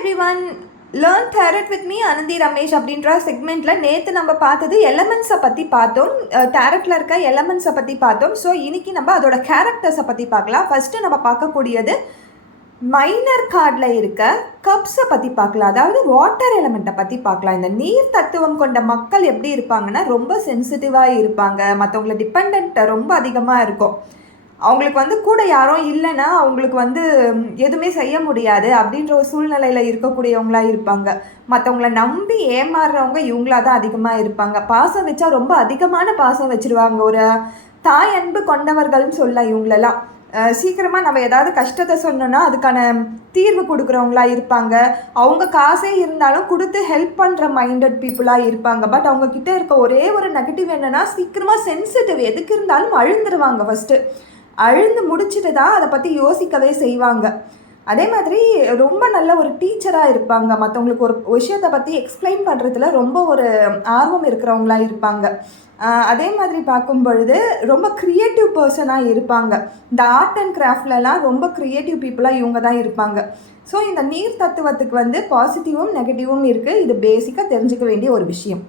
Everyone, learn tarot with me Ananthi Ramesh அப்படின்ற செக்மெண்ட்டில் நேற்று நம்ம பார்த்தது எலமெண்ட்ஸை பற்றி பார்த்தோம். டேரட்டில் இருக்க எலமெண்ட்ஸை பற்றி பார்த்தோம். ஸோ இன்றைக்கி நம்ம அதோட கேரக்டர்ஸை பற்றி பார்க்கலாம். ஃபஸ்ட்டு நம்ம பார்க்கக்கூடியது மைனர் கார்டில் இருக்க கப்ஸை பற்றி பார்க்கலாம். அதாவது வாட்டர் எலமெண்ட்டை பற்றி பார்க்கலாம். இந்த நீர் தத்துவம் கொண்ட மக்கள் எப்படி இருப்பாங்கன்னா ரொம்ப சென்சிட்டிவாக இருப்பாங்க. மற்றவங்கள டிபெண்ட் ரொம்ப அதிகமாக இருக்கும். அவங்களுக்கு கூட யாரும் இல்லைன்னா அவங்களுக்கு எதுவுமே செய்ய முடியாது அப்படின்ற ஒரு சூழ்நிலையில் இருக்கக்கூடியவங்களாக இருப்பாங்க. மற்றவங்கள நம்பி ஏமாறுறவங்க இவங்களாக தான் அதிகமாக இருப்பாங்க. பாசம் வச்சா ரொம்ப அதிகமான பாசம் வச்சுருவாங்க. ஒரு தாய் அன்பு கொண்டவர்கள்னு சொல்ல இவங்களெல்லாம். சீக்கிரமாக நம்ம ஏதாவது கஷ்டத்தை சொன்னோன்னா அதுக்கான தீர்வு கொடுக்குறவங்களா இருப்பாங்க. அவங்க காசே இருந்தாலும் கொடுத்து ஹெல்ப் பண்ணுற மைண்டட் பீப்புளாக இருப்பாங்க. பட் அவங்கக்கிட்ட இருக்க ஒரே ஒரு நெகட்டிவ் என்னென்னா சீக்கிரமாக சென்சிட்டிவ். எதுக்கு இருந்தாலும் அழுந்துருவாங்க. ஃபஸ்ட்டு அழுந்து முடிச்சுட்டு தான் அதை பற்றி யோசிக்கவே செய்வாங்க. அதே மாதிரி ரொம்ப நல்ல ஒரு டீச்சராக இருப்பாங்க. மற்றவங்களுக்கு ஒரு விஷயத்தை பற்றி எக்ஸ்பிளைன் பண்ணுறதுல ரொம்ப ஒரு ஆர்வம் இருக்கிறவங்களாக இருப்பாங்க. அதே மாதிரி பார்க்கும் பொழுது ரொம்ப க்ரியேட்டிவ் பர்சனாக இருப்பாங்க. இந்த ஆர்ட் அண்ட் கிராஃப்ட்லலாம் ரொம்ப க்ரியேட்டிவ் பீப்புளாக இவங்க தான் இருப்பாங்க. ஸோ இந்த நீர் தத்துவத்துக்கு பாசிட்டிவும் நெகட்டிவும் இருக்குது. இது பேசிக்காக தெரிஞ்சுக்க வேண்டிய ஒரு விஷயம்.